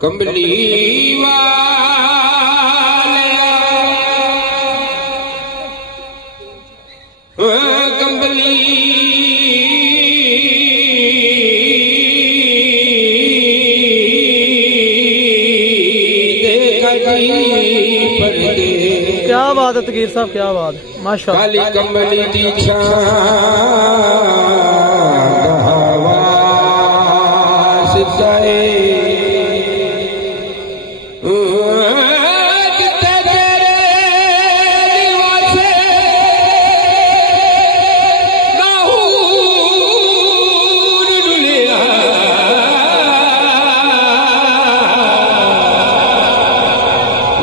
कंबली कंबली क्या बात है तकीर साहब, क्या बात है, माशाअल्लाह। काली कंबली की छां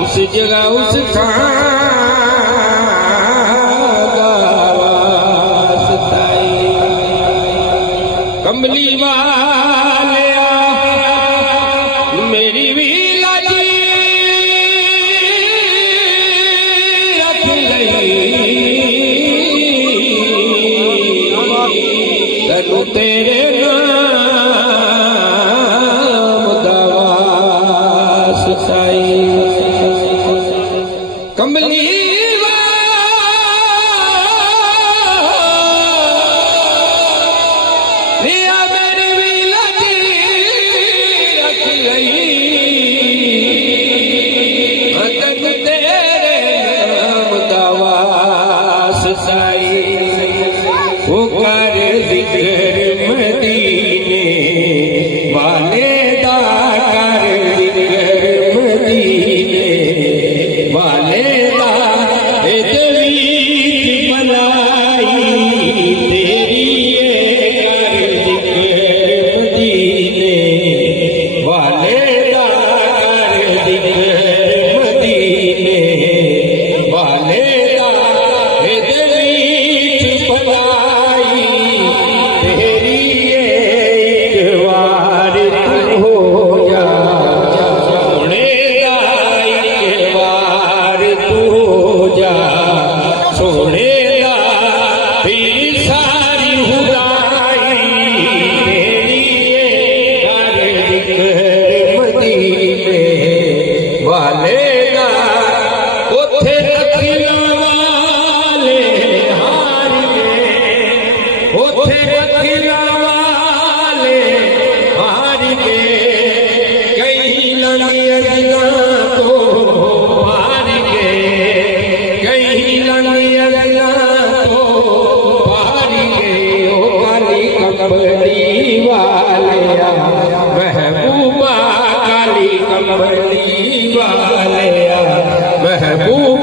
उस जगह उस कंबली वाले मेरी भी लाजी रख लू तेरे नाम दवास साई कंबली वो कर जिक्र मदीने वाले दा, कर जिक्र मदीने वाले दा, तवीत मलाई तेरी कर जिक्र मदीने वाले दा, कर जिक्र मदीने वाले दा, महबूबा काली कंबली वाले महबूब